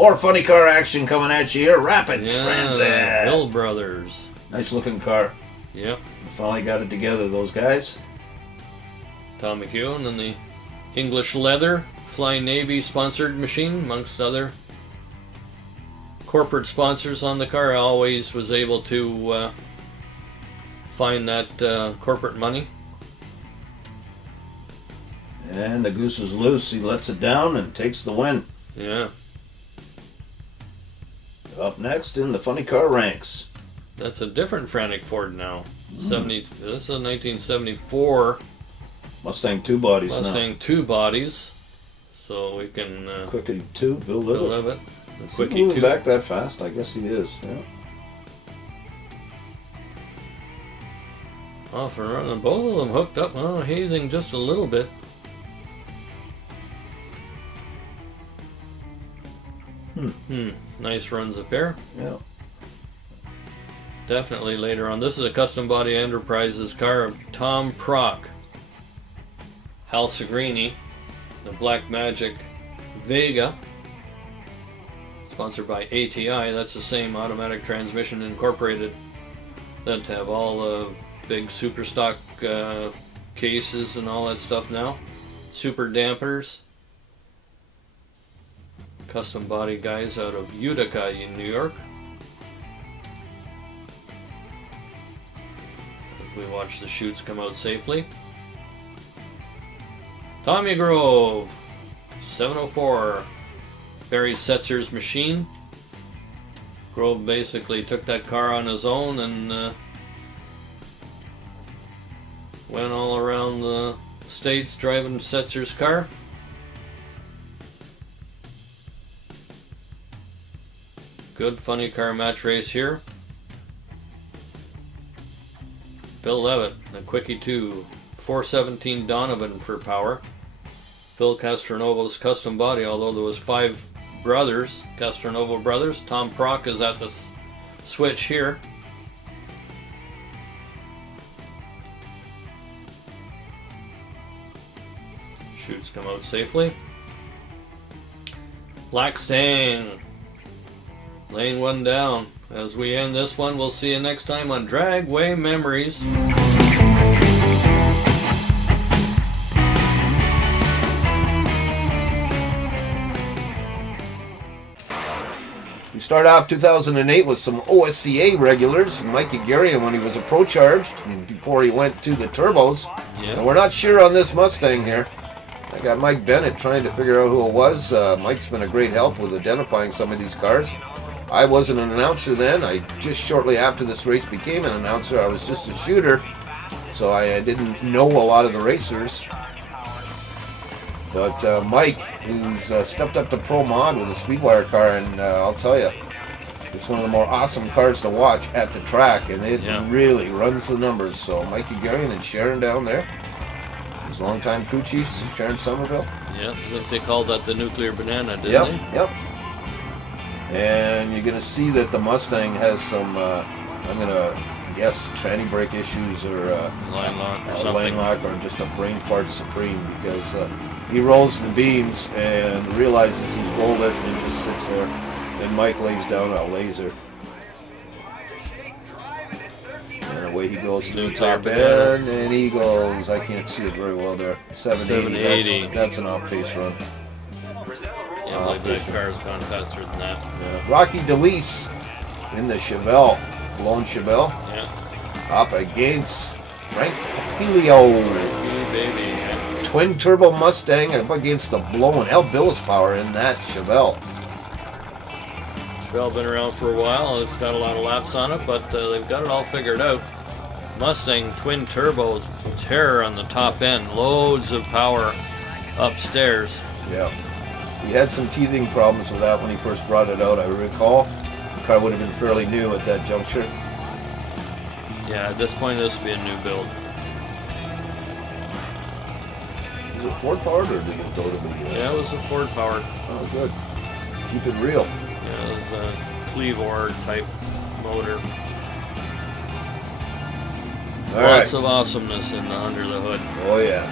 More funny car action coming at you here. Rapid Transit. Hill Brothers. Nice looking car. Yep. Finally got it together, those guys. Tom McEwen and the English Leather Flying Navy sponsored machine, amongst other corporate sponsors on the car. I always was able to find that corporate money. And the goose is loose. He lets it down and takes the win. Yeah. Up next in the funny car ranks. That's a different Frantic Ford now. This is a 1974 Mustang 2 bodies now. Mustang 2 bodies. So we can Quickie 2, Bill Bill Levitt. Levitt. Is he Quickie moving 2. back that fast? I guess he is. Yeah. Off and running. Both of them hooked up. Well, hazing just a little bit. Nice runs up there. Yeah. Definitely later on. This is a Custom Body Enterprises car of Tom Prock, Hal Segrini, the Black Magic Vega, sponsored by ATI. That's the same Automatic Transmission Incorporated that have all the big super stock cases and all that stuff now. Super dampers. Custom body guys out of Utica in New York. As we watch the chutes come out safely. Tommy Grove, 704, Barry Setzer's machine. Grove basically took that car on his own and went all around the states driving Setzer's car. Good funny car match race here. Bill Levitt, the Quickie 2, 417 Donovan for power. Phil Castronovo's custom body, although there was 5 brothers, Castronovo brothers. Tom Prock is at the switch here. Chutes come out safely. Black Stain. Laying one down. As we end this one, we'll see you next time on Dragway Memories. We start off 2008 with some OSCA regulars. Mikey Garrian when he was a Pro Charged before he went to the turbos. Yeah. And we're not sure on this Mustang here. I got Mike Bennett trying to figure out who it was. Mike's been a great help with identifying some of these cars. I wasn't an announcer then. I just shortly after this race became an announcer. I was just a shooter, so I didn't know a lot of the racers. But Mike, who's stepped up to Pro Mod with a Speedwire car, and I'll tell you, it's one of the more awesome cars to watch at the track, and it really runs the numbers. So Mikey Garrian and Sharon down there, his longtime crew chiefs, Sharon Somerville. Yeah, I think they called that the nuclear banana, didn't they? Yep. And you're going to see that the Mustang has some, I'm going to guess, tranny brake issues or line lock or something. Line lock or just a brain fart supreme, because he rolls the beams and realizes he's rolled it and he just sits there. And Mike lays down a laser. And away he goes through the top end, and he goes, I can't see it very well there, 780. That's an off-pace run. Yeah, I believe that car's gone faster than that. Yeah. Rocky DeLeese in the Chevelle, lone Chevelle, up against Frank Papilio. Baby, yeah. Twin turbo Mustang up against the blowing L. Billis power in that Chevelle. Chevelle been around for a while. It's got a lot of laps on it, but they've got it all figured out. Mustang twin turbos, terror on the top end, loads of power upstairs. Yeah. He had some teething problems with that when he first brought it out, I recall. The car would have been fairly new at that juncture. Yeah, at this point this would be a new build. Was it Ford powered or did it go to be? Yeah, it was a Ford powered. Oh, good. Keep it real. Yeah, it was a Clevor type motor. Lots of awesomeness under the hood. Oh yeah.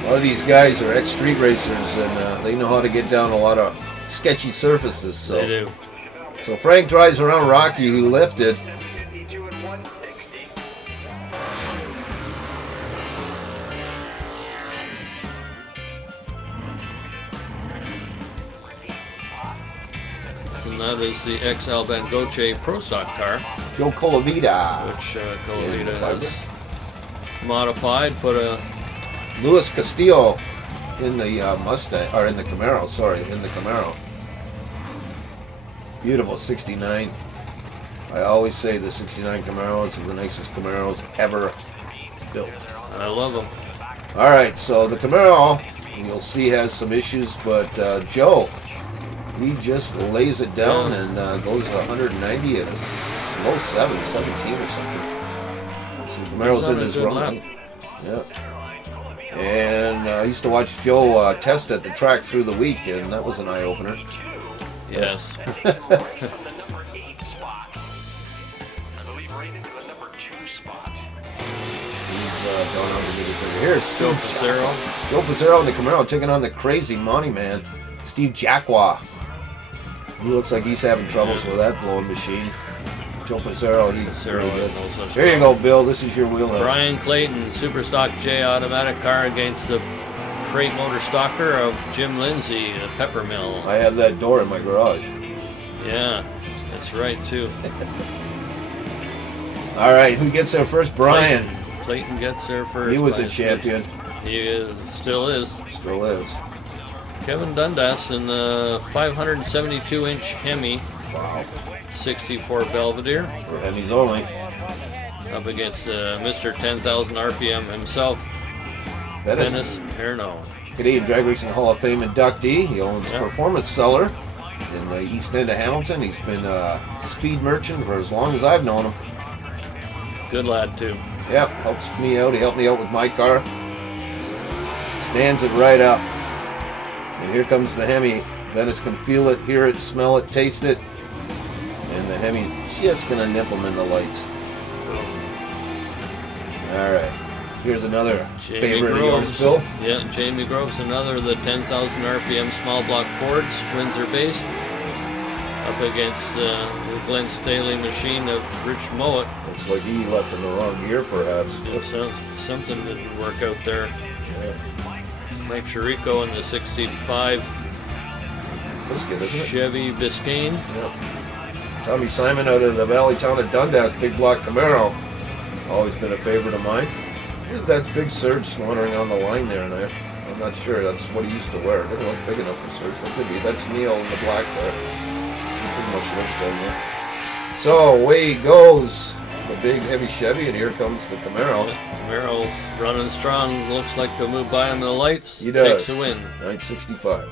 A lot of these guys are ex-street racers, and they know how to get down a lot of sketchy surfaces. So. They do. So Frank drives around Rocky, who lifted. And that is the ex-Al Bangoche Pro Stock car, Joe Colavita. which Colavita has modified, put a Luis Castillo in the Mustang, or in the Camaro, sorry, in the Camaro. Beautiful 69. I always say the 69 Camaro is the nicest Camaros ever built. I love them. All right, so the Camaro, you'll see, has some issues, but Joe, he just lays it down and goes 190 at a low 17 or something. So the Camaro's in his run. Yeah. And I used to watch Joe test at the track through the week, and that was an eye-opener. Yes. Going on to the here's Joe Pizzaro. Joe Pizzaro in the Camaro taking on the crazy Monty man, Steve Jacqua. He looks like he's having troubles with that blowing machine. Joe Pizzaro, he's really good. There you go, Bill. This is your wheelhouse. Brian Clayton, Superstock J automatic car against the crate motor stalker of Jim Lindsay, the Peppermill. I have that door in my garage. Yeah, that's right too. All right, who gets there first? Brian. Clayton gets there first. He was a champion. He still is. Still is. Kevin Dundas in the 572-inch Hemi. Wow. 64 Belvedere. For Hemi's only. Up against Mr. 10,000 RPM himself, Dennis Perno. Canadian Drag Racing Hall of Fame inductee. He owns Performance Cellar in the east end of Hamilton. He's been a speed merchant for as long as I've known him. Good lad too. Yep, helps me out. He helped me out with my car. Stands it right up. And here comes the Hemi. Dennis can feel it, hear it, smell it, taste it. And the Hemi's just going to nip him in the lights. All right. Here's another favorite of yours, Bill. Yeah, Jamie Groves, another of the 10,000 RPM small block Fords, Windsor-based. Up against the Glenn Staley machine of Rich Mowat. Looks like he left in the wrong gear, perhaps. Something didn't work out there. Yeah. Mike Chirico in the 65 That's good, isn't it? Chevy Biscayne. Yep. Tommy Simon out of the valley town of Dundas, big block Camaro. Always been a favorite of mine. That's Big Surge wandering on the line there, and I'm not sure. That's what he used to wear. It didn't look big enough for Surge. That could be. That's Neil in the black there. He pretty much looks like that. So away goes the big heavy Chevy, and here comes the Camaro. Camaro's running strong. Looks like they'll move by him in the lights. He does. Takes the win. 965.